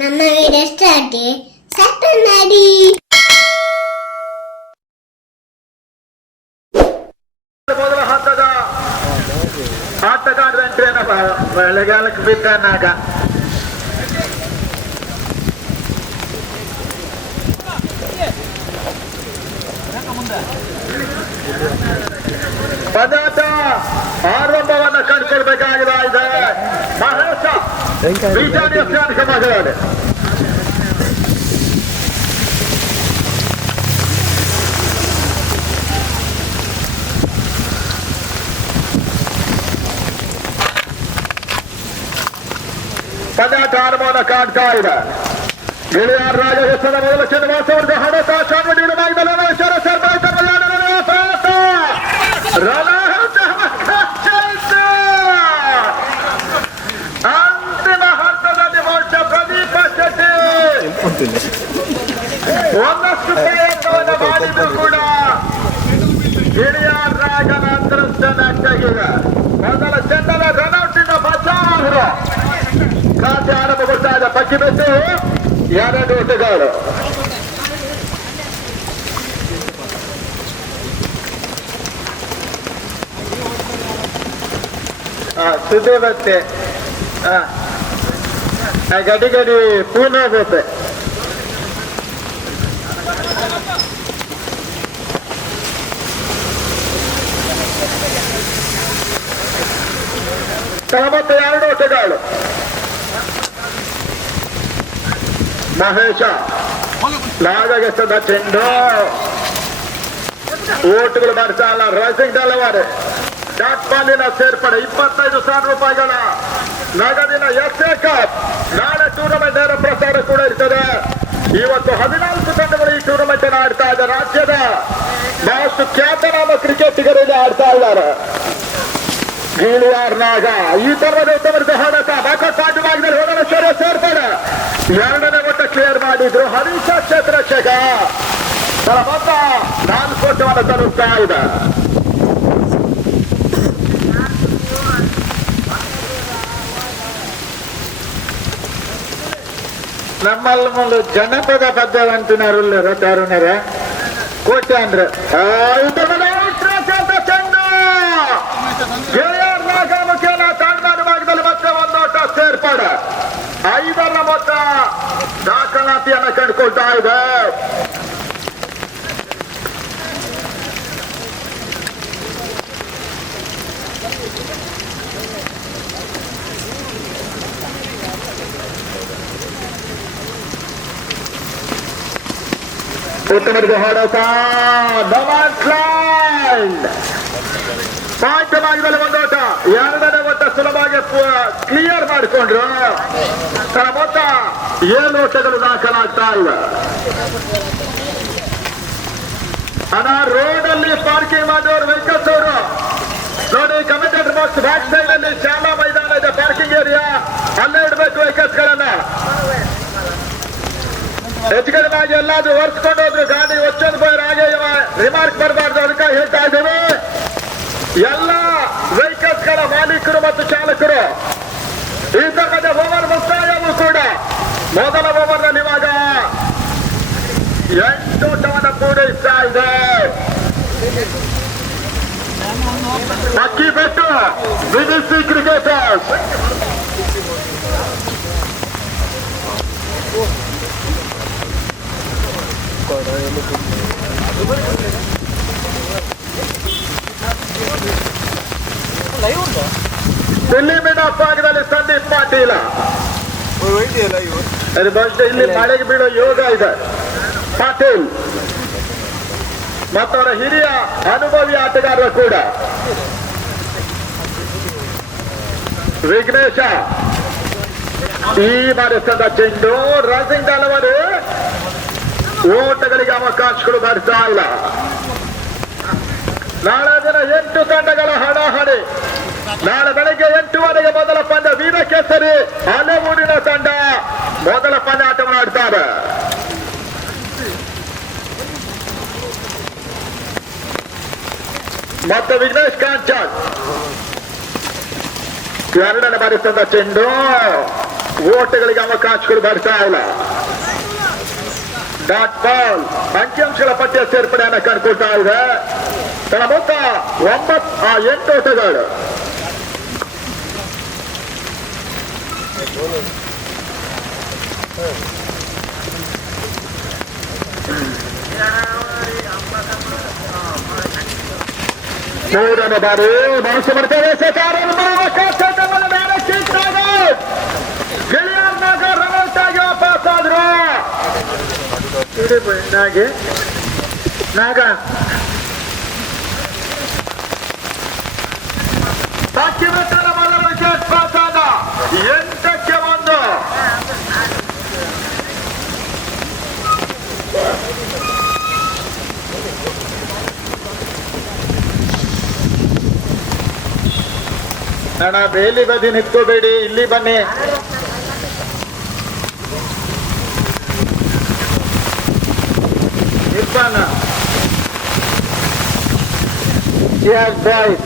ನಮ್ಮ video start subscribe ಮಾಡಿ. ಮೊದಲ ಹಂತದ ಆಟಗಾರ ಎಂಟ್ರೇನ ಮಳೆಗಾಲಕ್ಕೆ ಬಿದ್ದಾನಾಗ ಪದಾರ್ಥ ಆರಂಭವನ್ನು ಕಂಡುಕೊಳ್ಬೇಕಾಗಿದೆ. ಮಹೇಶ ಬಿಜಾಡಿ ಮಗಳಾಡೆ ಪದಾರ್ಥ ಆರಂಭವನ್ನು ಕಾಣ್ತಾ ಇದೆ. ಗೆಳೆಯರ ರಾಜ ಹೆಸರ ಮೊದಲ ಶ್ರೀನಿವಾಸ ಅವರ ಹಣತ ಶಾಂಗಡಿ ಅಂತಿಮ ಹಂತದಲ್ಲಿ ಬಹುಶಃ ಪ್ರದೀಪ ಶೆಟ್ಟಿ ಒಂದಷ್ಟು ಪ್ರಯತ್ನವನ್ನು ಮಾಡಿದ್ರು ಕೂಡ ಗೆಳೆಯರ ರಾಜನ ಅದೃಷ್ಟ ನಷ್ಟಾಗಿದೆ. ಮೊದಲ ಚೆಂಡದ ರನ್ಔಟ್ ಇಂದ ಬಚಾವರು ಖಾತೆ ಆರಂಭಗೊಳ್ತಾ ಇದೆ. ಪಕ್ಕಿ ಬೆಟ್ಟು ಎರಡು ಓಟಗಾರರು ಸುದ್ದಿ ಬತ್ತೆ ಗಡಿ ಗಡಿ ಪೂರ್ಣ ಹೋಗುತ್ತೆ. ಮತ್ತೆ ಎರಡು ಓಟಗಾರರು ಮಹೇಶ ಲಾಗಗೆಸದ ಚೆಂಡು ಓಟುಗಳು ಬರ್ತಾ ಇಲ್ಲ. ರೈಸಿಂಗ್ ಡೆಲಿವರಿ ಡಾಟ್ ಬಾಲಿನ ಸೇರ್ಪಡೆ 25,000 ರೂಪಾಯಿಗಳ ನಗದಿನ ಎಸ್ಎ ಕಪ್. ನಾಳೆ ಟೂರ್ನಮೆಂಟ್ ನೇರ ಪ್ರಸಾರ ಕೂಡ ಇರ್ತದೆ. ಇವತ್ತು 14 ತಂಡಗಳು ಈ ಟೂರ್ನಮೆಂಟ್ ಅನ್ನು ಆಡ್ತಾ ಇದ್ದಾರೆ. ರಾಜ್ಯದ ಬಹಳಷ್ಟು ಖ್ಯಾತನಾಮ ಕ್ರಿಕೆಟಿಗರಲ್ಲಿ ಆಡ್ತಾ ಇದ್ದಾರೆ. ಗಿಳಿಯಾರ್ ನಾಗ ಈ ತರದ ಉತ್ತಮರಿತ ಹೊಡೆತ ಬಾಕಟ್ ಭಾಗದಲ್ಲಿ ಹೋಗಲು ಸೇರ್ಪಡೆ ಎರಡನೇ ಒಟ್ಟ ಕ್ಲಿಯರ್ ಮಾಡಿದ್ರು. ಹರೀಶ ಕ್ಷೇತ್ರಕ್ಷಕ ಮೊತ್ತ 4 ಓಟವನ್ನು ತಲುಪ್ತಾ ಇದೆ. ನಮ್ಮಲ್ಲಿ ಜನಪದ ಪದ್ಯವಂತಿನರು ತರುಣರ ಕೋಟೆ ಅಂದ್ರೆ ತಮಿಳುನಾಡು ಭಾಗದಲ್ಲಿ ಮತ್ತೆ ಒಂದೋಟ ಸೇರ್ಪಡೆ 5ರ ಮೊತ್ತ ದಾಖಲಾತಿಯನ್ನು ಕಂಡುಕೊಳ್ತಾ ಇದೆ. ಉತ್ತಮರಿಗೆ ಹೊಡೆತ ಪಾಯಿಂಟ್ ಭಾಗದಲ್ಲಿ ಒಂದೋಟ ಎರಡನೇ ಓಟ ಸುಲಭವಾಗಿ ಕ್ಲಿಯರ್ ಮಾಡಿಕೊಂಡ್ರು. ಮೊತ್ತ 7 ಓಟಗಳು ದಾಖಲಾಗ್ತಾ ಇವೆ. ರೋಡ್ ಅಲ್ಲಿ ಪಾರ್ಕಿಂಗ್ ಮಾಡಿದವರು ವೆಂಕಟೇಶ್ ಅವರು ನೋಡಿ. ಕಮೆಂಟೇಟರ್ ಬಾಕ್ಸ್ ಬ್ಯಾಕ್ ಸೈಡ್ ಅಲ್ಲಿ ಶಾಲಾ ಮೈದಾನ ಇದೆ, ಪಾರ್ಕಿಂಗ್ ಏರಿಯಾ, ಅಲ್ಲೇ ಇಡಬೇಕು ವೆಹಿಕಲ್ಸ್ ಗಳನ್ನ. ಹೆಚ್ಚುಕಡಿಮಾಗಿ ಎಲ್ಲಾದ್ರೂ ಒರೆಸ್ಕೊಂಡು ಹೋದ್ರು ಗಾಡಿ ಒಚ್ಚೊಂದು ಬಾಯ್ ಹಾಗೆ ರಿಮಾರ್ಕ್ ಬರಬಾರ್ದು. ಅದಕ್ಕೆ ಹೇಳ್ತಾ ಇದ್ದೇವೆ ಎಲ್ಲ ವೆಹಿಕಲ್ಸ್ ಗಳ ಮಾಲೀಕರು ಮತ್ತು ಚಾಲಕರು ಈ ತರದ ಓವರ್ ಮುಕ್ತಾಯವೂ ಕೂಡ ಮೊದಲ ಓವರ್ ನಲ್ಲಿ ಇವಾಗ 8 ಓಟವನ್ನು ಪೂರೈಸ್ತಾ ಇದೆ. ಅಕ್ಕಿ ಬೆಟ್ಟು ವಿದೇಶಿ ಕ್ರಿಕೆಟರ್ಸ್ ದಿಲ್ಲಿ ಮೀನಾ ಭಾಗದಲ್ಲಿ ಸಂದೀಪ್ ಪಾಟೀಲ ಇಲ್ಲಿ ಮಳೆಗೆ ಬೀಳೋ ಯೋಗ ಇದೆ. ಪಾಟೀಲ್ ಮತ್ತವರ ಹಿರಿಯ ಅನುಭವಿ ಆಟಗಾರರು ಕೂಡ ವಿಘ್ನೇಶ ಈ ಬಾರಿ ಸಂದ ಚೆಂಡು ರೈಸಿಂಗ್ ಡೆಲಿವರಿ ಓಟಗಳಿಗೆ ಅವಕಾಶಗಳು ಬರ್ತಾ ಇಲ್ಲ. ನಾಳೆ ದಿನ 8 ತಂಡಗಳ ಹಣಾಹಣಿ. ನಾಳೆ ಬೆಳಗ್ಗೆ 8 ಮೊದಲ ಪಂದ್ಯ ವೀರಕೇಸರಿ ಹಳೆಮೂರಿನ ತಂಡ ಮೊದಲ ಪಂದ್ಯಾಟವನ್ನು ಆಡ್ತಾರೆ. ಮತ್ತೆ ವಿಘ್ನೇಶ್ ಕಾಂಚನ್ ಎರಡನೇ ಬಾರಿ ತಂದ ಚೆಂಡು ಓಟಗಳಿಗೆ ಅವಕಾಶಗಳು ಬರ್ತಾ ಇಲ್ಲ. ಡಾಟ್ ಬಾಲ್ ಅಂಕಿಅಂಶಗಳ ಪಟ್ಟಿಯ ಸೇರ್ಪಡೆಯನ್ನು ಕಂಡುಕೊಳ್ತಾ ಇದೆ. ತನ್ನ ಮೊತ್ತ 8 ಓಟಗಳು. ಮೂರನೇ ಬಾರಿ ಮನಸ್ಸು ಬರ್ತೇವೆ. ಗಿಳಿಯನ್ನಾಗ ರನೌಟ್ ಆಗಿ ವಾಪಸ್ ಆದ್ರು. ನಾಗ ಬಾಕಿ ಬಿಟ್ಟರೆ ಮೊದಲ ವಿಕೆಟ್ ಪಾಸ್ ಆದ. 8ಕ್ಕೆ 1. ಅಣ್ಣ ಬೇಲಿ ಬದಿ ನಿಂತ್ಕೋಬೇಡಿ, ಇಲ್ಲಿ ಬನ್ನಿ. ಇರ್ಫಾನ್ ಬಾಯ್ಸ್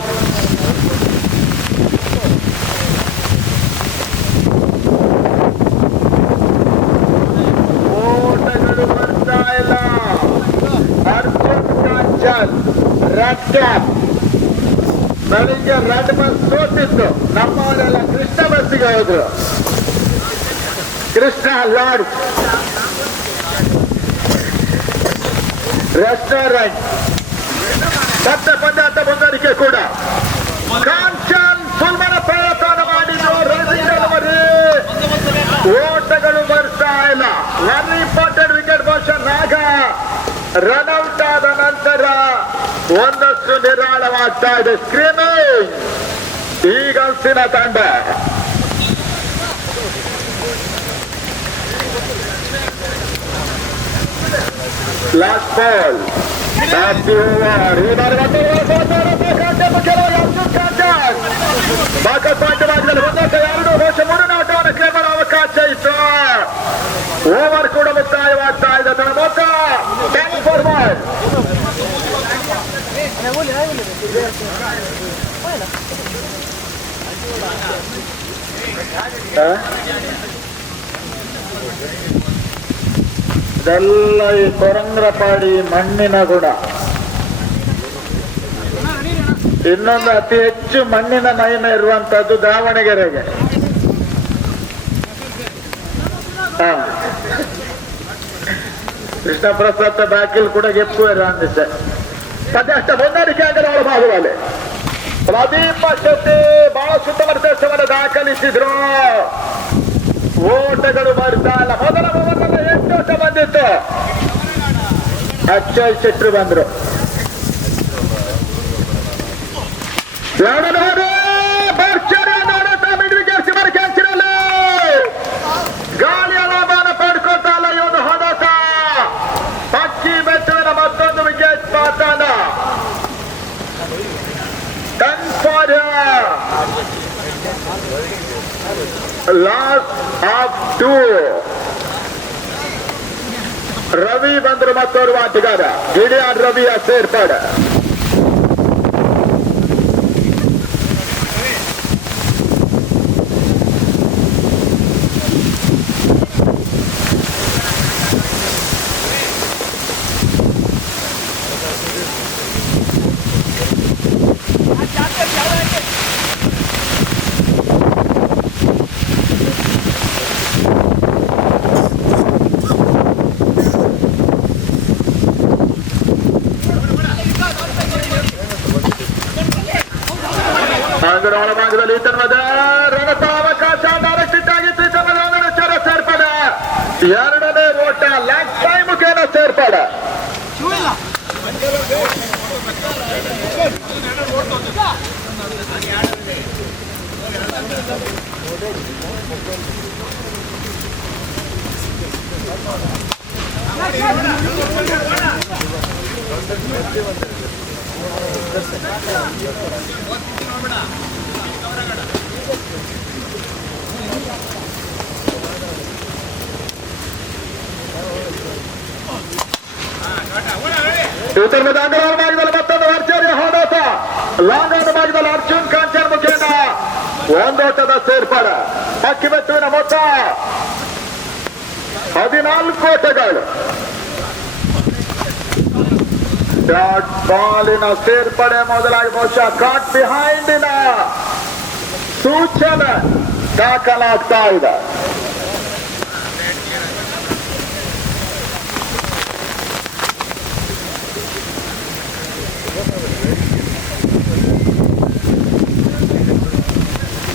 ಓಟಗಳು ಬರ್ತಾ ಇಲ್ಲ. Arjun Kanchan red cap. ಬೆಳಿಗ್ಗೆ ರೆಡ್ ಬಸ್ ಸೋತಿತ್ತು. ನಮ್ಮವರೆಲ್ಲ ಕೃಷ್ಣ ಬಸ್ಸಿಗೆ ಹೋದ್ರು. ಕೃಷ್ಣ ಲಾಡ್ ರೆಸ್ಟೋರೆಂಟ್ ಮತ್ತೆ ಪಂದ್ಯಾಟ ಹೊಂದಾಣಿಕೆ ಕೂಡ. ಕಾಂಚನ್ ಸುಲ್ಮನ ಪ್ರಯತ್ನ ಮಾಡಿದ್ರು. ಓಟಗಳು ಬರ್ತಾ ಇಲ್ಲ. ವೆರಿ ಇಂಪಾರ್ಟೆಂಟ್ ವಿಕೆಟ್ ಬಹುಶಃ ನಾಗ ರನ್ಔಟ್ ಆದ ನಂತರ ಒಂದಷ್ಟು ನಿರಾಳವಾಗ್ತಾ ಇದೆ. ಸ್ಕ್ರೀನಿಂಗ್ ಈಗಲ್ಸಿನ ತಂಡ. ಲಾಸ್ಟ್ ಬಾಲ್ ಬಾಕಸ್ವಾದ್ಯವಾಗಲು 1-2 ವರ್ಷ 3ನೇ ಆಟವನ್ನು ಕ್ಲೇಮ್ ಮಾಡೋ ಅವಕಾಶ ಇತ್ತು. ಓವರ್ ಕೂಡ ಮುಕ್ತಾಯವಾಗ್ತಾ ಇದೆ. ತನ್ನ ಮೊತ್ತ 10 ಫಾರ್ವರ್ಡ್. ಇದೆಲ್ಲ ಈ ಕೊರಂಗ್ರಪಾಡಿ ಮಣ್ಣಿನ ಗುಣ. ಇನ್ನೊಂದು ಅತಿ ಹೆಚ್ಚು ಮಣ್ಣಿನ ಮಹಿಮೆ ಇರುವಂತದ್ದು ದಾವಣಗೆರೆಗೆ. ಕೃಷ್ಣ ಪ್ರಸಾದ್ ಬ್ಯಾಕಿಲ್ ಕೂಡ ಗೆಪ್ಪುವರು ಅಂದಿದ್ದೆ. ಪದ್ಯಷ್ಟ ಹೊಂದಾಣಿಕೆ ಆಗಲು ಒಳಭಾಗದಲ್ಲಿ ಪ್ರದೀಪ ಶೆಟ್ಟಿ ಬಹಳ ಸುತ್ತಮುತ್ತವನ್ನು ದಾಖಲಿಸಿದ್ರು. ಓಟಗಳು ಬರ್ತಾ ಇಲ್ಲ. ಮೊದಲ ಓವರ್ನಲ್ಲಿ 8 ಓಟ ಬಂದಿತ್ತು. ಅಕ್ಷಯ್ ಶೆಟ್ಟಿ ಬಂದ್ರು. ಗಾಳಿಯ ಲಾಭನ ಪಡ್ಕೊತಾ ಇಲ್ಲ ಇವನು ಹೊಡೆತ. ಪಕ್ಕಿ ಬೆಟ್ಟದ ಮತ್ತೊಂದು ವಿಕೆಟ್ ಪಾತಾನ. 10 ಫಾರ್ ಲಾಸ್ ಆಫ್ 2. ರವಿ ಬಂದ್ರು ಮತ್ತೋರ್ವ ಆಟಗಾರ. ಗಿಡಿಯಾಡ್ ರವಿಯ ಸೇರ್ಪಾಡು. ಒಳಭಾಗದಲ್ಲಿ ಈತನದ ರಣತ ಅವಕಾಶ ಡೈರೆಕ್ಟ್ ಆಗಿತ್ತು. ಈತನ ಸೇರ್ಪಡ. 2ನೇ ಓಟ ಲೆಗ್ ಟೈಮ್ ಮುಖೇನ ಸೇರ್ಪಡ. ಉತ್ತರದ ಅಂಗರಾಳ ಭಾಗದಲ್ಲಿ ಮತ್ತೊಂದು ಆರ್ಚರಿ ಹೋರಾಟ. ಲಾಂಗ್ ಆನ್ ಭಾಗದಲ್ಲಿ ಅರ್ಜುನ್ ಕಾಂಚನ್ ಮುಖೇನ ಒಂದೋಟದ ಸೇರ್ಪಡೆ. ಅಕ್ಕಿಬೆಟ್ಟುವಿನ ಮೊತ್ತ 14 ಓಟಗಳು. ಡಾಟ್ ಬಾಲಿನ ಸೇರ್ಪಡೆ ಮೊದಲಾಗಿ ಬಹುಶಃ ಕಾಟ್ ಬಿಹೈಂಡಿನ ಸೂಚನೆ ದಾಖಲಾಗ್ತಾ ಇದೆ.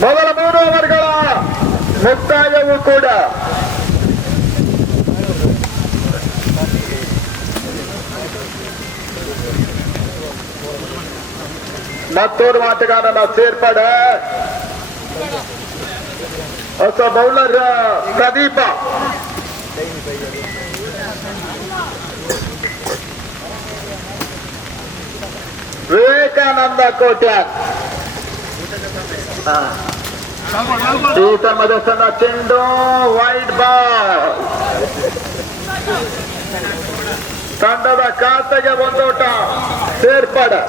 ಮೊದಲ 3 ಓವರ್ಗಳ ಮುಕ್ತಾಯವೂ ಕೂಡ ಮತ್ತೋರ್ವ ಆಟಗಾರನ ಸೇರ್ಪಡೆ. ಹೊಸ ಬೌಲರ್ ಪ್ರದೀಪ. ವಿವೇಕಾನಂದ ಕೋಟ್ಯಾನ್ ಮದಸನ ಚೆಂಡು ವೈಡ್ ಬಾಲ್. ತಂಡದ ಖಾತೆಗೆ ಒಂದೋಟ ಸೇರ್ಪಡೆ.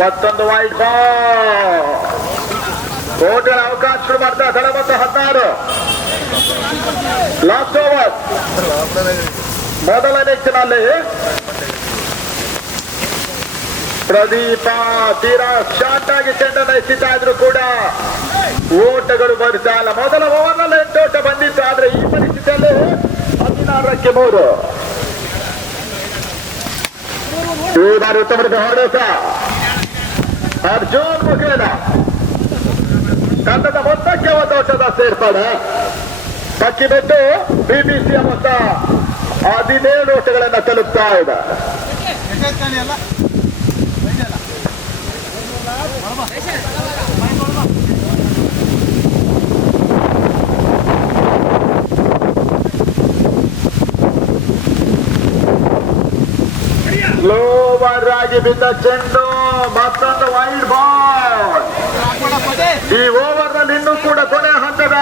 ಮತ್ತೊಂದು ವೈಡ್ ಬಾಲ್. ಓಟಗಳ ಅವಕಾಶ ಶುರು ಮಾಡ್ತಾರೆ. 16 ಲಾಸ್ಟ್ ಓವರ್. ಮೊದಲ ನೆಚ್ಚಿನಲ್ಲಿ ಪ್ರದೀಪ ತೀರಾ ಶಾರ್ಟ್ ಆಗಿ ಚೆಂಡನ್ನು ಎಸಿತಾ ಇದ್ರು ಕೂಡ ಓಟಗಳು ಬರ್ತಾ ಇಲ್ಲ. ಮೊದಲ ಓವರ್ನಲ್ಲಿ 8 ಓಟ ಬಂದಿತ್ತು. ಆದ್ರೆ ಈ ಪರಿಸ್ಥಿತಿಯಲ್ಲಿ 16ಕ್ಕೆ 3. ಈ ಬಾರಿ ಉತ್ತಮ ಹೊಡೆತ ಅರ್ಜುನ್ ಮುಖೇನ. ತಂಡದ ಮೊತ್ತಕ್ಕೆ ಒಂದು ಓಟದ ಸೇರ್ಪಡೆ. ಅಕ್ಕಿಬೆಟ್ಟು ಬಿಬಿಸಿಯ ಮೊತ್ತ 17 ಓಟಗಳನ್ನು ತಲುಪ್ತಾ ಇದೆ. ಸ್ಲೋವರ್ ಆಗಿ ಬಿದ್ದ ಚೆಂಡು. ಮತ್ತೊಂದು ವೈಲ್ಡ್ ಬಾಲ್. ಈ ಓವರ್ ನಲ್ಲಿ ಇನ್ನೂ ಕೂಡ ಕೊನೆ ಹಂತದ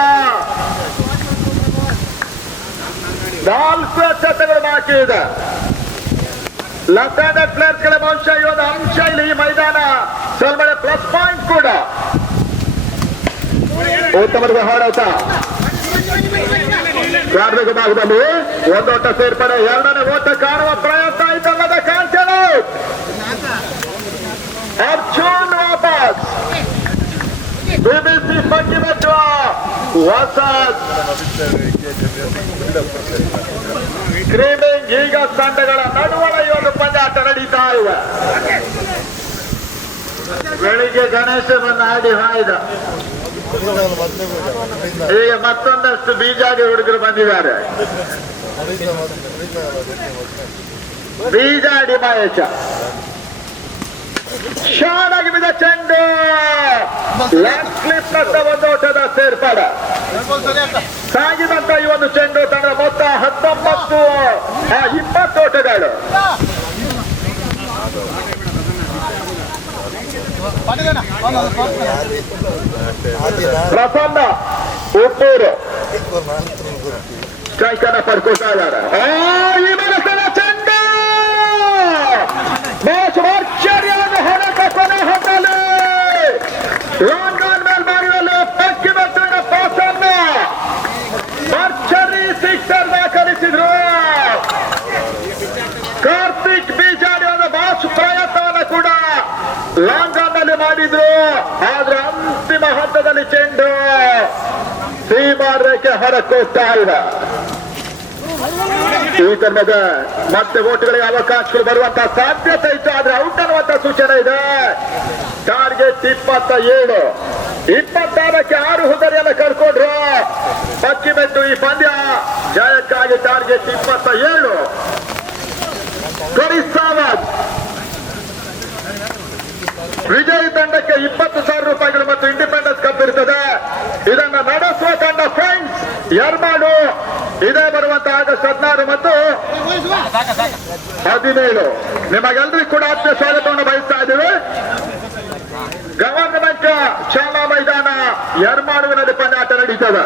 4 ಎಚ್ಚೆತ್ತುಗಳು ಬಾಕಿ ಇದೆ. ಲೆಫ್ಟ್ ಹ್ಯಾಂಡೆಡ್ ಪ್ಲೇಯರ್ಸ್ ಗಳ ಬಹುಶಃ ಈ ಒಂದು ಅಂಶ ಇಲ್ಲಿ ಈ ಮೈದಾನ ಸ್ವಲ್ಪ ಪ್ಲಸ್ ಪಾಯಿಂಟ್ ಕೂಡ. ಉತ್ತಮದ ಹೋರಾಟ. ಕಾರ್ಮಿಕ ಭಾಗದಲ್ಲಿ ಒಂದೋಟ ಸೇರ್ಪಡೆ. 2ನೇ ಓಟ ಕಾಣುವ ಪ್ರಯತ್ನ ಇದಲ್ಲದ ಕಾಂಚನ. ಅರ್ಜುನ್ ವಾಪಸ್. ಬಿಬಿಸಿ ಪಂಚಿ ಬೆಚ್ಚುವ ಹೊಸ ಸ್ಕ್ರೀಮಿಂಗ್. ಈಗ ತಂಡಗಳ ನಡುವಣ ಈ ಒಂದು ಪಂದ್ಯಾಟ ನಡೀತಾ ಇವೆ. ಬೆಳಿಗ್ಗೆ ಗಣೇಶ ಬಂದು ಆಡಿ ಹಾಯ್ದ. ಈಗ ಮತ್ತೊಂದಷ್ಟು ಬೀಜಾಡಿ ಹುಡುಗರು ಬಂದಿದ್ದಾರೆ. ಬೀಜಾಡಿ ಮಹೇಶ ಶಾನಾಗಿ ಬಿದ್ದ ಚೆಂಡು. ಲೆಗ್ ಸ್ಲಿಪ್ ನತ್ತ ಒಂದೋಟದ ಸೇರ್ಪಡೆ. ಸಾಗಿದಂತ ಈ ಒಂದು ಚೆಂಡು ತಂಡ ಮೊತ್ತ 19 20 ಓಟಗಳು. ಪ್ರಸನ್ನ ಉಪ್ಪೂರು ಕೈಕನ್ನ ಪಡ್ಕೊಳ್ತಾ ಇದ್ದಾರೆ. ಈ ಮನಸ್ಸಿನ ಚೆಂಡು ಭರ್ಜರಿಯಾದ ಹೊಡೆತ ಕೊನೆ ಹಂತದಲ್ಲಿ ಲಾಂಗ್ ಆನ್ ಮೇಲ್ ಮಾಡಿರಲು ಪಕ್ಕಿ ಬೆಟ್ಟಿನ ಪಾಸನ್ನ ಭರ್ಜರಿ ಸಿಕ್ಸರ್ ದಾಖಲಿಸಿದ್ರು. ಕಾರ್ತಿಕ್ ಬೀಜಾಡಿಯಾದ ಬಾಸ್ ಪ್ರಯತ್ನವನ್ನು ಕೂಡ ಲಾಂಗ್ ಆನ್ ನಲ್ಲಿ ಮಾಡಿದ್ರು. ಆದ್ರೆ ಅಂತಿಮ ಹಂತದಲ್ಲಿ ಚೆಂಡು ಸೀಮಾ ರೇಖೆ ಹೊರಕೋಗ್ತಾ ಇದೆ. ಈ ತರ್ಮದ ಮತ್ತೆ ಓಟುಗಳಿಗೆ ಅವಕಾಶಗಳು ಬರುವಂತಹ ಸಾಧ್ಯತೆ ಇತ್ತು. ಆದ್ರೆ ಔಟ್ ಅನ್ನುವಂತ ಸೂಚನೆ ಇದೆ. ಟಾರ್ಗೆಟ್ 27. 26ಕ್ಕೆ 6 ಹುದ್ದರಿಯನ್ನು ಕಳ್ಕೊಂಡ್ರು ಪಕ್ಕಿಬೆಟ್ಟು. ಈ ಪಂದ್ಯ ಜಯಕ್ಕಾಗಿ ಟಾರ್ಗೆಟ್ 27. ಕರಿಸಾವತ್ ವಿಜಯ್ ತಂಡಕ್ಕೆ 20,000 ರೂಪಾಯಿಗಳು ಮತ್ತು ಇಂಡಿಪೆಂಡೆನ್ಸ್ ಕಪ್ ಇರ್ತದೆ. ಇದನ್ನು ನಡೆಸುವ ತಂಡ ಫ್ರೆಂಡ್ಸ್ ಯರ್ಮಾಡು. ಇದೇ ಬರುವಂತಹ ಆಗಸ್ಟ್ 16 ಮತ್ತು 17 ನಿಮಗೆಲ್ಲರಿಗೂ ಕೂಡ ಆತ್ಮೀಯ ಸ್ವಾಗತವನ್ನು ಬಯಸ್ತಾ ಇದ್ದೀವಿ. ಗವರ್ನಮೆಂಟ್ ಶಾಲಾ ಮೈದಾನ ಯರ್ಮಾಡುವಿನಲ್ಲಿ ಪಂದ್ಯಾಟ ನಡೀತದೆ.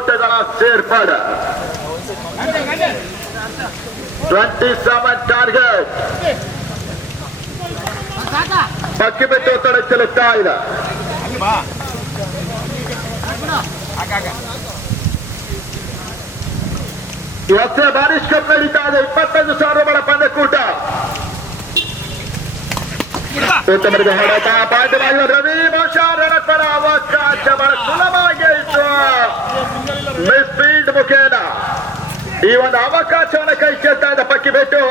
ಓಟಗಳ ಸೇರ್ಪಾಡು. 27 ಟಾರ್ಗೆಟ್. ಪಕ್ಕಿ ಬಿಟ್ಟು ಒತ್ತಡ ಚೆಲ್ಲುತ್ತಾ ಇದೆ. ಎಸ್ಎ ಬಾರಿಶ್ ಕಪ್ ನಡೀತಾ ಇದೆ. 25,000 ರೂಪಾಯಿ ಪಂದ್ಯಕೂಟ. ಉತ್ತಮರಿಗೆ ಹೊಡೆತ ಪಾಠವಾಗಿ ರವಿ ಮೋಷಾರಣ ಅವಕಾಶ ಬಹಳ ಸುಲಭವಾಗಿ ಇತ್ತು. ಮಿಸ್ ಫೀಲ್ಡ್ ಮುಖೇನ ಈ ಒಂದು ಅವಕಾಶವನ್ನು ಕೈ ಚೆಲ್ತಾ ಇದ್ದ ಪಕ್ಕಿ ಬಿಟ್ಟು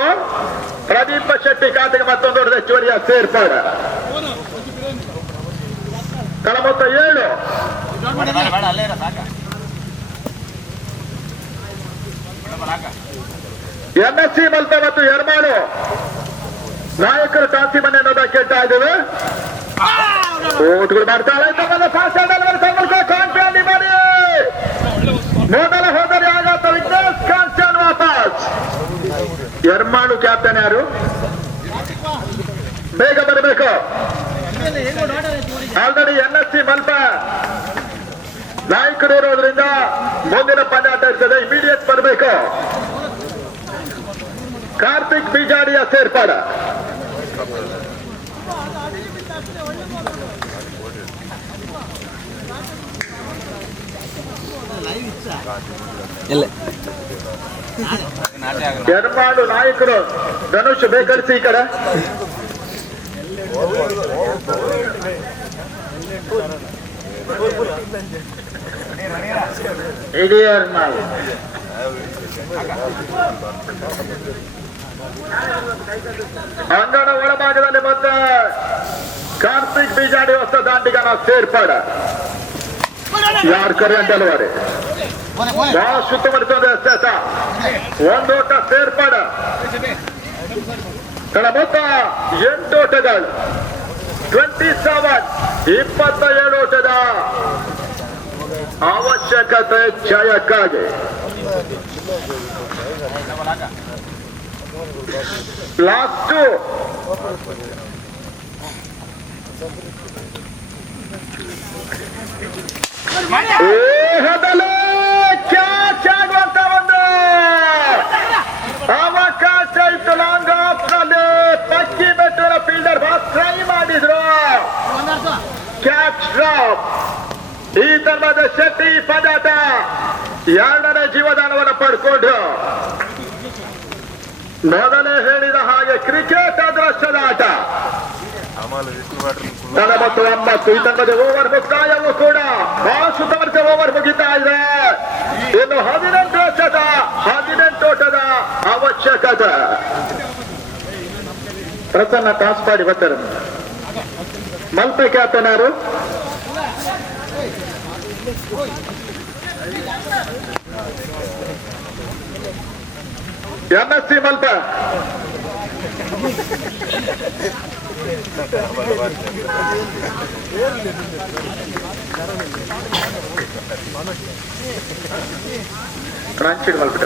ಪ್ರದೀಪ ಶೆಟ್ಟಿ ಖಾತೆಗೆ ಮತ್ತೊಂದು ದೊಡ್ಡ ಹೆಚ್ಚುವರಿಯ ಸೇರ್ಪಾಡು. ಕಳ ಮೊತ್ತ 7. ಎಂಎಸ್ಸಿ ಮಲ್ಪೆ ಮತ್ತು ಎರ್ಮಾಳು ನಾಯಕರು ಟಾಸಿ ಮನೆ ಅನ್ನೋದ ಕೇಳ್ತಾ ಇದ್ದೇವೆ. ಓಟ್ಗಳು ಮಾಡ್ತಾಳೆ. ಮೊದಲ ಹೋದರೆ ಆಘಾತ. ವಿಘ್ನೇಶ್ ಕಾನ್ಸ್ಟನ್ ವಾಪಸ್. ಎರ್ಮಾಳು ಕ್ಯಾಪ್ಟನ್ ಯಾರು? ಬೇಗ ಬರಬೇಕು. ಆಲ್ರೆಡಿ ಎನ್ಎಸ್ಸಿ ಮಲ್ಪ ನಾಯಕರು ಇರೋದ್ರಿಂದ ಮುಂದಿನ ಪಂದ್ಯಾಟ ಇರ್ತದೆ. ಇಮಿಡಿಯೇಟ್ ಬರಬೇಕು. ಕಾರ್ತಿಕ್ ಬಿಜಾಡಿಯ ಸೇರ್ಪಾಡ. ಎರ್ಮಾಡು ನಾಯಕರು ಧನುಷ್ ಬೇಕರಿಸಿ ಈ ಕಡೆ. ಇಡೀ ಎರ್ಮಾಡು ಅಂಗಣ ಒಳಭಾಗದಲ್ಲಿ ಬಂದ ಕಾರ್ತಿಕ್ ಬಿಜಾಡಿ ಹೊಸ ದಾಂಡಿಗನ ಸೇರ್ಪಾಡ. ಯಾರು ಕರೆಂಟ್ ಅಲ್ವಾರಿ ಬಹಳ ಸುತ್ತಮುತ್ತದ ಎಸ್ಎಸ ಒಂದೋಟ ಸೇರ್ಪಾಡ. ಮೊತ್ತ 8 ಓಟಗಳು. 27 ಓಟದ ಅವಶ್ಯಕತೆ ಜಯಕ್ಕಾಗಿ. ಲಾಸ್ಟ್ ಊಹದಲ್ಲೇ ಕ್ಯಾಚ್ ಆಗುವಂತ ಒಂದು ಅವಕಾಶ ಇತ್ತು. ಲಾಂಗ್ ಆಫ್ ನಲ್ಲಿ ಪಕ್ಕಿ ಬೆಟ್ಟದ ಫೀಲ್ಡರ್ ಟ್ರೈ ಮಾಡಿದ್ರು. Catch drop. ಈ ತರಹದ ಶೆಟ್ಟಿ ಪದಾಟ 2ನೇ ಜೀವದಾನವನ್ನು ಪಡ್ಕೊಂಡು ಮೊದಲೇ ಹೇಳಿದ ಹಾಗೆ ಕ್ರಿಕೆಟ್ ಅದೃಷ್ಟದ ಆಟ. 49. ಈ ತರಹದ ಓವರ್ ಮುಕ್ತಾಯವೂ ಕೂಡ ಬಹಳ ಸುತ್ತಮುತ್ತ ಓವರ್ ಮುಗಿತಾ ಇದೆ. ಇನ್ನು 18 ಓಟದ ಅವಶ್ಯಕತೆ. ಪ್ರಸನ್ನ ಟಾಸ್ ಮಾಡಿ ಬರ್ತಾರೆ. ಮಲ್ಪೆ ಕ್ಯಾಪ್ಟನ್ ಯಾರು? ಎಂಎಸ್ಸಿ ಮಲ್ಪೆ. ಫ್ರಾಂಚೈಡ್ ಮಲ್ಪೆ.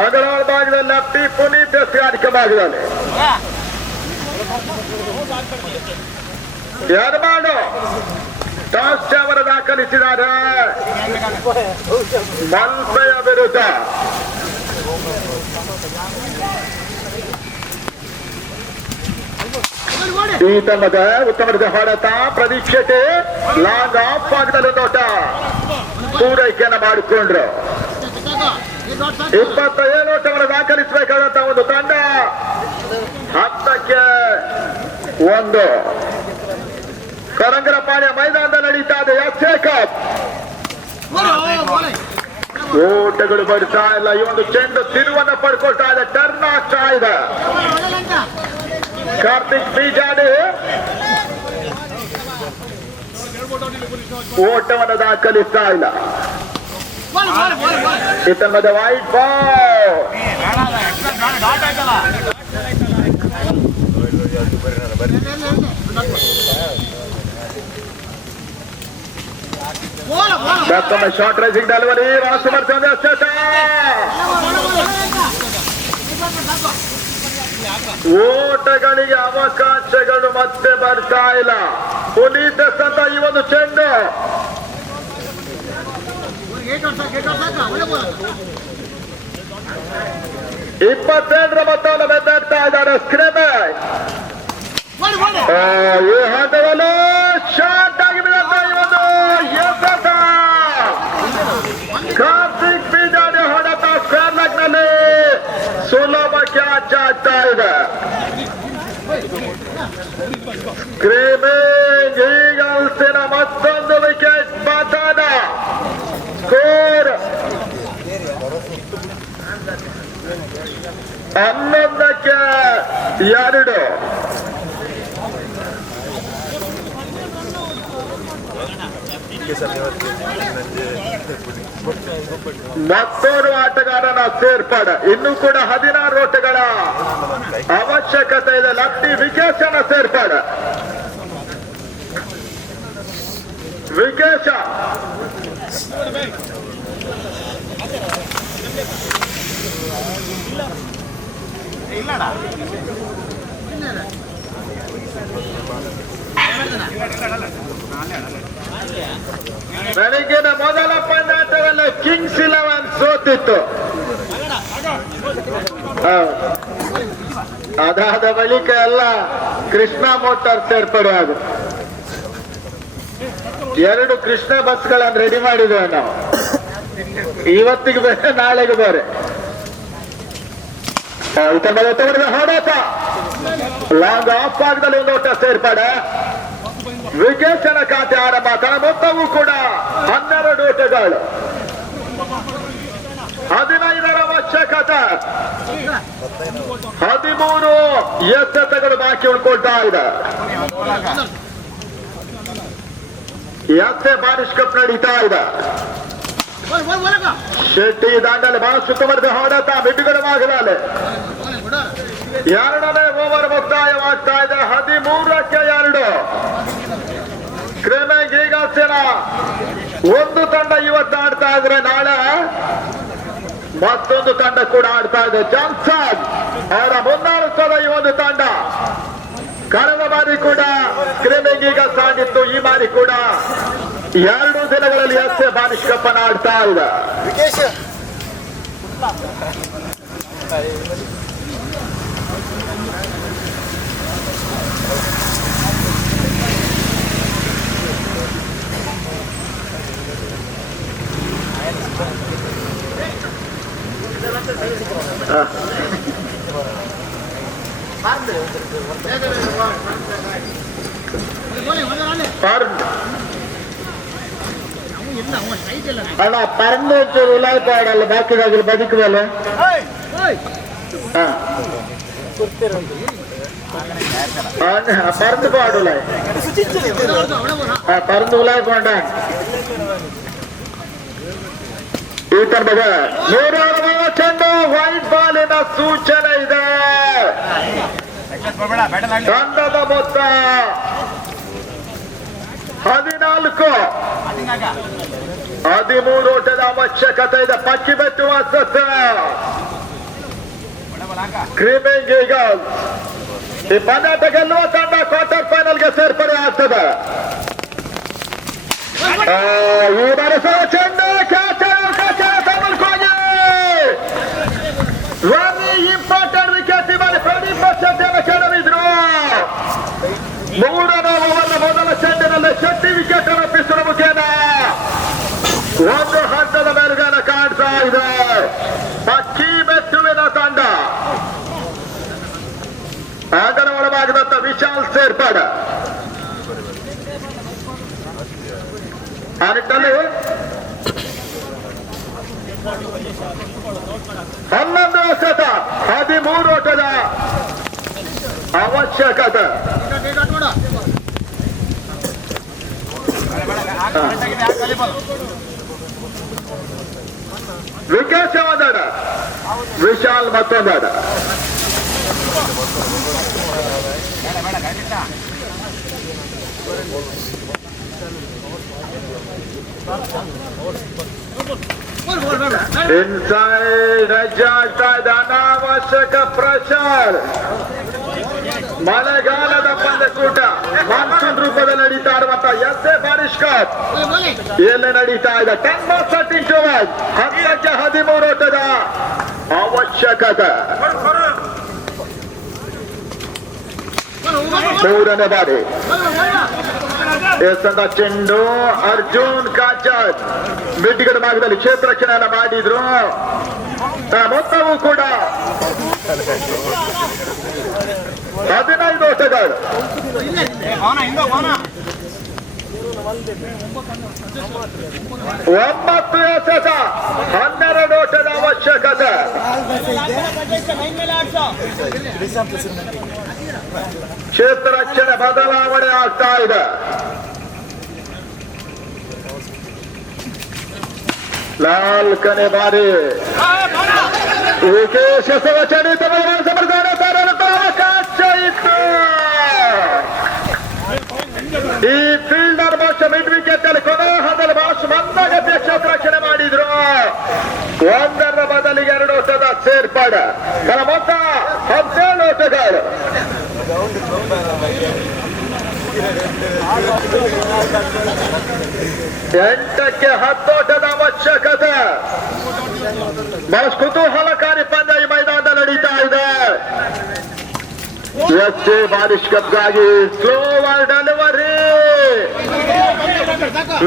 ಅಗರಾಳ ಭಾಗದಲ್ಲಿ ಲೆಫ್ಟಿ ಪುನೀತ್ ಆಟಿಕೆ ಭಾಗದಲ್ಲಿ ಎರ್ಮಾಡು ಟಾಸ್ ಅವರು ದಾಖಲಿಸಿದ್ದಾರೆ. ಮಲ್ಪೆಯ ವಿರುದ್ಧ ಈ ತಮ್ಮದ ಉತ್ತಮದ ಹೊಡೆತ. ಪ್ರದೀಪ್ ಶೆಟ್ಟಿ ಲಾಂಗ್ ಆಫ್ ಆಗದಲ್ಲಿ ನೋಟ ಪೂರೈಕೆಯನ್ನು ಮಾಡಿಕೊಂಡ್ರು. 27 ಓಟವನ್ನು ದಾಖಲಿಸಬೇಕಾದಂತ ಒಂದು ತಂಡ 10ಕ್ಕೆ 1. ಕರಂಗರಪಾಳ್ಯ ಮೈದಾನದಲ್ಲಿ ನಡೀತಾ ಇದೆ ಎಸ್ಎ ಕಪ್. ಓಟಗಳು ಬರ್ತಾ ಇಲ್ಲ. ಈ ಒಂದು ಚೆಂಡು ತಿರುವನ್ನು ಪಡ್ಕೊಳ್ತಾ ಇದೆ. ಟರ್ನ್ ಆಗ್ತಾ ಇದೆ. ಕಾರ್ತಿಕ್ ಬಿಜಾಡಿ ಓಟವನ್ನು ದಾಖಲಿಸ್ತಾ ಇಲ್ಲ. ಇತ್ತಂಬದ ವೈಟ್ ಬಾಲ್. ಮತ್ತೊಮ್ಮೆ ಶಾರ್ಟ್ ರೈಸಿಂಗ್ ಡೆಲಿವರಿ. ವಾಸು ಬರ್ತದೆ. ಓಟಗಳಿಗೆ ಅವಕಾಶಗಳು ಮತ್ತೆ ಬರ್ತಾ ಇಲ್ಲ. ಪೊಲೀಸ್ ಅಂತ ಈ ಒಂದು ಚೆಂಡು 27ರ ಮೊತ್ತವನ್ನು ಬೆನ್ನಡ್ತಾ ಇದ್ದಾರೆ ಸ್ಕ್ರಿಮೆಜ್. ಈ ಹಂತದಲ್ಲೂ ಶಾರ್ಟ್ ಆಗಿ ಬೀಳುತ್ತಾ ಈ ಒಂದು ಎಸೆತ. ಕಾರ್ತಿಕ್ ಬೀಜಾಡಿ ಹೊಡೆತ ಸ್ಕ್ವೇರ್ ಲೆಗ್ ನಲ್ಲಿ ಸುಲಭ ಕ್ಯಾಚ್ ಆಗ್ತಾ ಇದೆ. ಸ್ಕ್ರೀಮಿಂಗ್ ಈಗಲ್ಸಿನ ಮತ್ತೊಂದು ವಿಕೆಟ್ ಪತನ. ಸ್ಕೋರ್ 11-2. ಮತ್ತೋರ್ವ ಆಟಗಾರನ ಸೇರ್ಪಡೆ. ಇನ್ನು ಕೂಡ 16 ಓಟಗಳ ಅವಶ್ಯಕತೆ ಇದೆ. ಲಕ್ಷ್ಮಿ ವಿಕೇಶನ ಸೇರ್ಪಡೆ. ವಿಕೇಶ ಬೆಳಗಿನ ಮೊದಲ ಪಂದ್ಯಾಟದಲ್ಲಿ ಕಿಂಗ್ಸ್ 11 ಸೋತಿತ್ತು. ಅದಾದ ಬಳಿಕ ಎಲ್ಲ ಕೃಷ್ಣ ಮೋಟಾರ್ ಸೇರ್ಪಡೆ ಆಗ 2 ಕೃಷ್ಣ ಬಸ್ಗಳನ್ನು ರೆಡಿ ಮಾಡಿದ್ದೇವೆ ನಾವು. ಇವತ್ತಿಗೆ ಬೇರೆ ನಾಳೆಗೆ ಬೇರೆ. ಹೊಡೆತ ಲಾಂಗ್ ಆಫ್ ಭಾಗದಲ್ಲಿ ಒಂದು ಓಟ ಸೇರ್ಪಡೆ. ವಿಕೇಶನ ಖಾತೆ ಆರಂಭ. ತನ್ನ ಮೊತ್ತವೂ ಕೂಡ 12 ಓಟಗಳು. 15ರ ಅವಶ್ಯಕತೆ. 13 ಎಸೆತಗಳು ಬಾಕಿ ಉಳ್ಕೊಳ್ತಾ ಇದೆ. ಎಸ್ಎ ಬಾರಿಶ್ ಕಪ್ ನಡೀತಾ ಇದೆ. ಶೆಟ್ಟಿ ದಾಂಡಲ್ಲಿ ಬಹಳ ಸುತ್ತುವರೆದ ಹೊಡೆತ ಮಿಡ್ಡುಗಳ ಭಾಗದಲ್ಲಿ 2ನೇ ಓವರ್ ಮುಕ್ತಾಯವಾಗ್ತಾ ಇದೆ. 13-2. ಕ್ರಿಮಿಂಗ್ ಈಗಲ್ಸಿನ ಒಂದು ತಂಡ ಇವತ್ತು ಆಡ್ತಾ ಇದ್ರೆ ನಾಳೆ ಮತ್ತೊಂದು ತಂಡ ಕೂಡ ಆಡ್ತಾ ಇದೆ. ಜಾನ್ಸನ್ ಅವರ ಮುನ್ನಡೆಸದ ಈ ಒಂದು ತಂಡ ಕಳೆದ ಬಾರಿ ಕೂಡ ಕ್ರಿಮಿಂಗ್ ಈಗಲ್ಸ್ ಆಗಿತ್ತು. ಈ ಬಾರಿ ಕೂಡ 2 ದಿನಗಳಲ್ಲಿ ಎಸ್ಎ ಬಾರಿಶ್ ಕಪ್ ಅನ್ನು ಆಡ್ತಾ ಇದೆ. ಅಣ್ಣ ಪರಂದು ಒಂಚೂರು ಉಲಾಯ್ತು ಆಡಲ್ಲ ಬಾಕಿದಾಗಲಿ ಬದುಕುವಲ್ಲ. ಪರಂದು ಪಾಡುಲ್ಲ ಪರಂದು ಉಲಾಯ್ಕೊಂಡ ಈ ತರದ 160 ಚೆಂಡು ವೈಟ್ ಬಾಲಿನ ಸೂಚನೆ ಇದೆ. ತಂಡದ ಮೊತ್ತ 14. 13 ಓಟದ ಅವಶ್ಯಕತೆ ಇದೆ. ಪಕ್ಕಿ ಬೆಟ್ಟುವ ಕ್ರಿಮಿಂಗ್ ಈಗಲ್ಸ್ ಈ ಪಂದ್ಯಾಟ ಗೆಲ್ಲುವ ತಂಡ ಕ್ವಾರ್ಟರ್ ಫೈನಲ್ಗೆ ಸೇರ್ಪಡೆ ಆಗ್ತದೆ. ಈ ಬಾರಿಸುವ ಚೆಂಡು ವೆರಿ ಇಂಪಾರ್ಟೆಂಟ್ ವಿಕೆಟ್. ಈ ಬಾರಿ ಪ್ರದೀಪ್ ಶೆಟ್ಟಿಯನ್ನು ಕೆಡವಿದ್ರು. 3ನೇ ಓವರ್ನ ಮೊದಲ ಚೆಂಡಿನಲ್ಲಿ ಶೆಟ್ಟಿ ವಿಕೆಟ್ ಅನ್ನು ಪಿಸುವ ಮುಖೇನ ಒಂದು ಹಂತದ ಮೇಲ್ಗಾನ ಕಾಣ್ತಾ ಇದೆ. ಪಕ್ಕಿ ಬೆಟ್ಟುವಿನ ತಂಡ ಅದರ ಒಳಭಾಗದಂತ ವಿಶಾಲ್ ಸೇರ್ಪಡೆ. ಆ ನಿಟ್ಟಿನಲ್ಲಿ 11 ಎಸೆತ 13 ಓಟದ ಅವಶ್ಯಕತೆ. ವಿಕೇಶ ಒಂದಾಡ, ವಿಶಾಲ್ ಮತ್ತೊಂದಾಡ. ಇನ್ಸೈಡ್ ಹೆಜ್ಜೆ ಆಗ್ತಾ ಇದೆ. ಅನಾವಶ್ಯಕ ಪ್ರೆಷರ್ ಮಳೆಗಾಲದ ಪಂದ್ಯಕೂಟ ಮಾನ್ಸೂನ್ ರೂಪದಲ್ಲಿ ನಡೀತಾ ಇರುವಂತಹ ಎಸ್ ಎ ಬಾರಿಶ್ ಕಪ್ ಎಲ್ಲಿ ನಡೀತಾ ಇದೆ. 10ಕ್ಕೆ 13 ಓಟದ ಅವಶ್ಯಕತೆ. ಮೂರನೇ ಬಾರಿ ಎಸಂದ ಚೆಂಡು ಅರ್ಜುನ್ ಕಾಚರ್ ಮಿಡ್ಗಡ ಭಾಗದಲ್ಲಿ ಕ್ಷೇತ್ರ ರಕ್ಷಣೆಯನ್ನ ಮಾಡಿದ್ರು. ಮೊತ್ತವೂ ಕೂಡ 15 ಓಟಗಳು. 9 ಎಸೆತ 12 ಓಟದ ಅವಶ್ಯಕತೆ. ಕ್ಷೇತ್ರ ರಕ್ಷಣೆ ಬದಲಾವಣೆ ಆಗ್ತಾ ಇದೆ. ನಾಲ್ಕನೇ ಬಾರಿ ವಿಶೇಷ ಸವಚನಿತ ಅವಕಾಶ ಇತ್ತು. ಈ ಫೀಲ್ಡರ್ ಭಾಷೆ ಮಿಡ್ ವಿಕೆಟ್ ಅಲ್ಲಿ ಕೊನೆ ಹಂತದಲ್ಲಿ ಭಾಷೆ ಮಂದಗತಿಯ ಕ್ಷೇತ್ರ ರಕ್ಷಣೆ ಮಾಡಿದ್ರು. 1ರ ಬದಲಿಗೆ 2 ಓಟದ ಸೇರ್ಪಡೆ. ಮೊತ್ತ 17 ಓಟಗಳು. 8ಕ್ಕೆ 10 ಓಟದ ಅವಶ್ಯಕತೆ. ಬಹಳಷ್ಟು ಕುತೂಹಲಕಾರಿ ಪಂದ್ಯ ಈ ಮೈದಾನದಲ್ಲಿ ನಡೀತಾ ಇದೆ. ಎಸ್ ಎ ಬಾರಿಶ್ ಕಪ್ಗಾಗಿ ಸ್ಲೋವರ್ ಡೆಲಿವರಿ.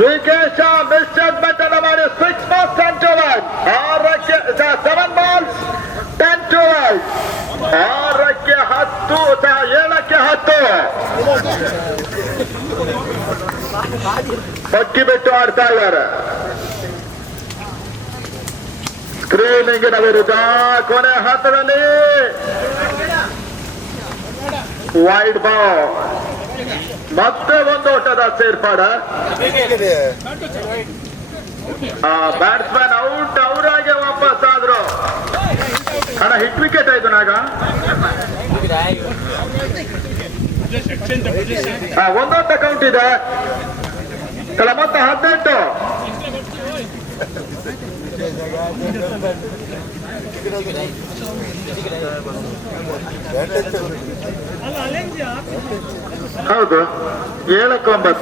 ವಿಕೇಶ ಮಿಸ್ಜಡ್ಮೆಂಟ್ ಅನ್ನು ಮಾಡಿ 6 balls 10 to 1. 7 balls 10 to 1. 6ಕ್ಕೆ 10 7ಕ್ಕೆ 10 ಪಕ್ಕಿ ಬಿಟ್ಟು ಆಡ್ತಾ ಇದ್ದಾರೆ. ಸ್ಕ್ರೀನಿಂಗಿನ ವಿರುದ್ಧ ಕೊನೆ ಹಂತದಲ್ಲಿ ವೈಡ್ ಬಾಲ್. ಮತ್ತೆ 1 ಓಟದ ಸೇರ್ಪಾಡ. Batsman out. ಅವರಾಗೆ ವಾಪಸ್ ಆದ್ರು. ಅಣ್ಣ ಹಿಟ್ ವಿಕೆಟ್ ಆಯ್ತು ನಾಗ. 1 ಓಟ ಕೌಂಟ್ ಇದೆ. ಮೊತ್ತ 18. ಹೌದು 7ಕ್ಕೆ 9.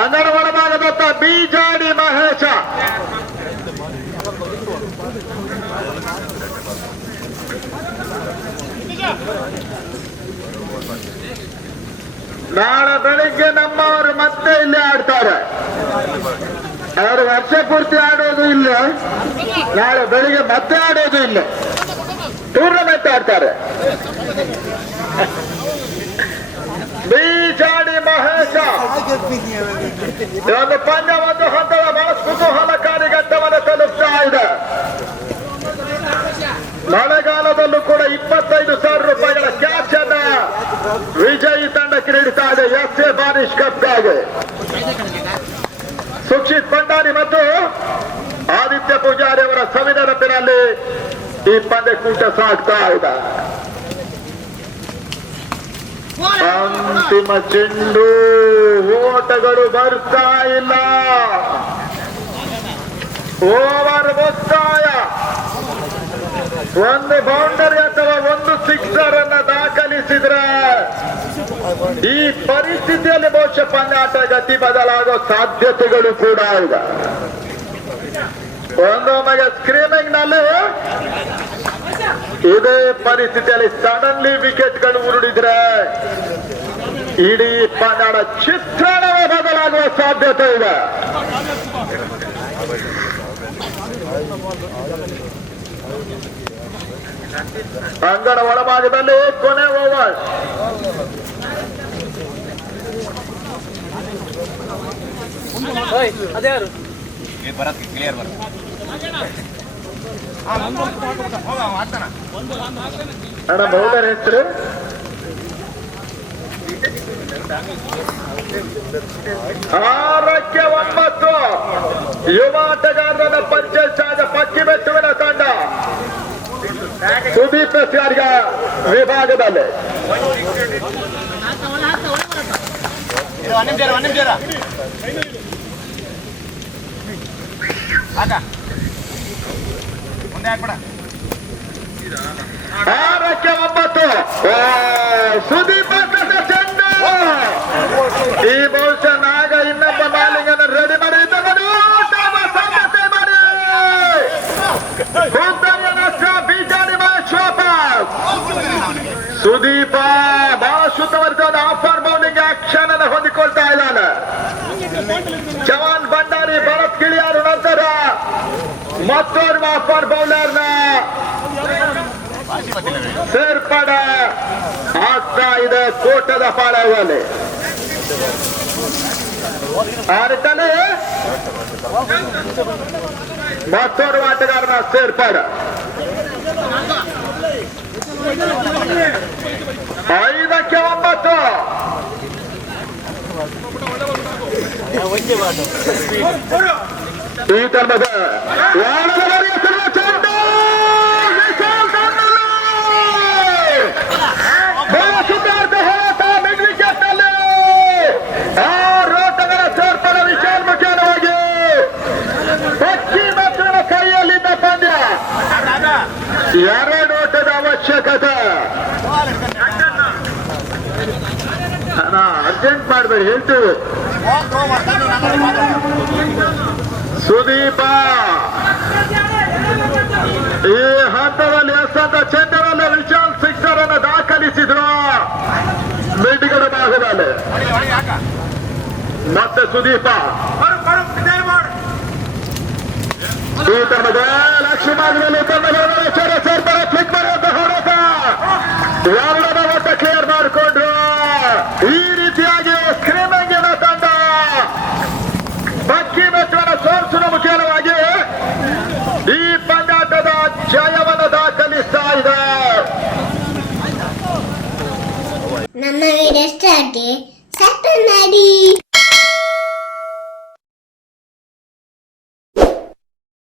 ಅಂಗಡ ಒಳಭಾಗದತ್ತ ಬಿಜಾಡಿ ಮಹೇಶ. ನಾಳೆ ಬೆಳಿಗ್ಗೆ ನಮ್ಮವರು ಮತ್ತೆ ಇಲ್ಲಿ ಆಡ್ತಾರೆ. ಅವರು ವರ್ಷ ಪೂರ್ತಿ ಆಡೋದು ಇಲ್ಲ, ನಾಳೆ ಬೆಳಿಗ್ಗೆ ಮತ್ತೆ ಆಡೋದು ಇಲ್ಲ. ಟೂರ್ನಮೆಂಟ್ ಆಡ್ತಾರೆ. ಬಿಜಾಡಿ ಮಹೇಶ ಒಂದು ಪಂದ್ಯ ಒಂದು ಹಂತದ ಬಹಳ ಕುತೂಹಲಕಾರಿ ಘಟ್ಟವನ್ನು ತಲುಪ್ತಾ ಇದೆ. ಮಳೆಗಾಲದಲ್ಲೂ ಕೂಡ 25,000 ರೂಪಾಯಿಗಳ ಕ್ಯಾಚ್ ಅನ್ನ ವಿಜಯಿ ತಂಡಕ್ಕೆ ನೀಡುತ್ತಾ ಇದೆ ಎಸ್ ಎ ಬಾರಿಶ್ ಕಪ್ಗಾಗಿ. ಸುಕ್ಷಿತ್ ಭಂಡಾರಿ ಮತ್ತು ಆದಿತ್ಯ ಪೂಜಾರಿ ಅವರ ಸವಿನೆನಪಿನಲ್ಲಿ ಈ ಪಂದ್ಯಕೂಟ ಸಾಗ್ತಾ ಇದೆ. ಅಂತಿಮ ಚೆಂಡು. ಓಟಗಳು ಬರ್ತಾ ಇಲ್ಲ. ಓವರ್ ಮುಕ್ತಾಯ. 1 ಬೌಂಡರಿ ಅಥವಾ 1 ಸಿಕ್ಸರ್ ಅನ್ನ ದಾಖಲಿಸಿದ್ರೆ ಈ ಪರಿಸ್ಥಿತಿಯಲ್ಲಿ ಬಹುಶಃ ಪಂದ್ಯಾಟ ಗತಿ ಬದಲಾಗೋ ಸಾಧ್ಯತೆಗಳು ಕೂಡ ಇದೆ. ಒಂದೊಮ್ಮೆಗೆ ಸ್ಕ್ರೀನಿಂಗ್ ನಲ್ಲಿ ಇದೇ ಪರಿಸ್ಥಿತಿಯಲ್ಲಿ ಸಡನ್ಲಿ ವಿಕೆಟ್ಗಳು ಉರುಳಿದ್ರೆ ಇಡೀ ಪಂದ್ಯದ ಚಿತ್ರಣವೇ ಬದಲಾಗುವ ಸಾಧ್ಯತೆ ಇದೆ. ಅಂಗಡ ಒಳಭಾಗದಲ್ಲಿ ಕೊನೆ ಓವರ್. ಅಣ್ಣ ಬೌಲರ್ ಹೆಸರು 6ಕ್ಕೆ 9 ಯುವ ಆಟಗಾರರ ಪಂಚಾಯತ್ ಪಕ್ಕಿ ಬೆಟ್ಟುವಿನ ತಂಡ ಸುದೀಪ್ ಸ್ಯಾರ್ಗ ವಿಭಾಗದಲ್ಲಿ. 6ಕ್ಕೆ 9. ಸುದೀಪ ಚೆಂಡು ಈ ಬಹುಶಃ ನಾಗ ಇನ್ನೊಬ್ಬ ಬಾಲಿಂಗನ್ನು ರೆಡಿ ಮಾಡಿ ಸಾಧ್ಯತೆ ಮಾಡಿ ಬಿಜಾಡಿ ಸುದೀಪ ಬಹಳ ಶುದ್ಧವರ್ಗದ ಆಫರ್ ಬೌಲಿಂಗ್ ಆಕ್ಷನ್ ಅನ್ನು ಹೊಂದಿಕೊಳ್ತಾ ಇದ್ದಾನೆ. ಜವಾನ್ ಭಂಡಾರಿ ಭರತ್ ಕಿಳಿಯಾರು ನಂತರ ಮತ್ತೋರ್ವ ಆಫರ್ ಬೌಲರ್ನ ಸೇರ್ಪಡೆ ಆಗ್ತಾ ಇದೆ ಕೋಟದ ಪಾಳದಲ್ಲಿ. ಆಡುತ್ತಾನೆ ಮತ್ತೋರ್ವ ಆಟಗಾರನ ಸೇರ್ಪಡೆ. 5ಕ್ಕೆ 9. ಈ ತಂಡದ ಸಿದ್ಧಾರ್ಥ ಹೋರಾಟ ಮಿಡ್ ವಿಕೆಟ್ ನಲ್ಲಿ 6 ಓಟಗಳ ಸೇರ್ಪಡೆ ವಿಶಾಲ್ ಮುಖ್ಯವಾಗಿ ಪಕ್ಕಿ ಮಕ್ಕಳ ಕೈಯಲ್ಲಿದ್ದ ಪಂದ್ಯ. 2 ಓಟದ ಅವಶ್ಯಕತೆ. ಅರ್ಜೆಂಟ್ ಮಾಡಬೇಡಿ ಹೇಳ್ತೀವಿ. ಸುದೀಪ ಈ ಹಂತದಲ್ಲಿ ಎಸೆದ ಚೆಂಡರಲ್ಲಿ ವಿಶಾಲ್ ಸಿಕ್ಸರ್ ಅನ್ನು ದಾಖಲಿಸಿದ್ರು ಮಿಡ್ಗಡ ಭಾಗದಲ್ಲಿ. ಮತ್ತೆ ಸುದೀಪ ಈ ತಂಡದ ಲಕ್ಷ್ಯ ಭಾಗದಲ್ಲಿ ಸೇರ್ಪಡೆ ಕ್ಲಿಕ್ ಮಾಡುವಂತ ಹೋರಾಟ 2ರ ಒಟ್ಟ ಕ್ಲಿಯರ್ ಮಾಡಿಕೊಂಡ್ರು. ಈ ರೀತಿಯಾಗಿ ಸ್ಕ್ರೀಮಿಂಗಿನ ತಂಡ ಬಕ್ಕಿ ಮೆಟ್ಟುವ ಸೋರ್ಸಿನ ಮುಖ್ಯವಾಗಿ ಈ ಪಂದ್ಯಾಟದ ಜಯವನ್ನು ದಾಖಲಿಸ್ತಾ ಇದೆ. ನಮ್ಮ ವಿಡಿಯೋ ಇಷ್ಟ ಆಗಿ ಸಬ್ಸ್ಕ್ರೈಬ್ ಮಾಡಿ.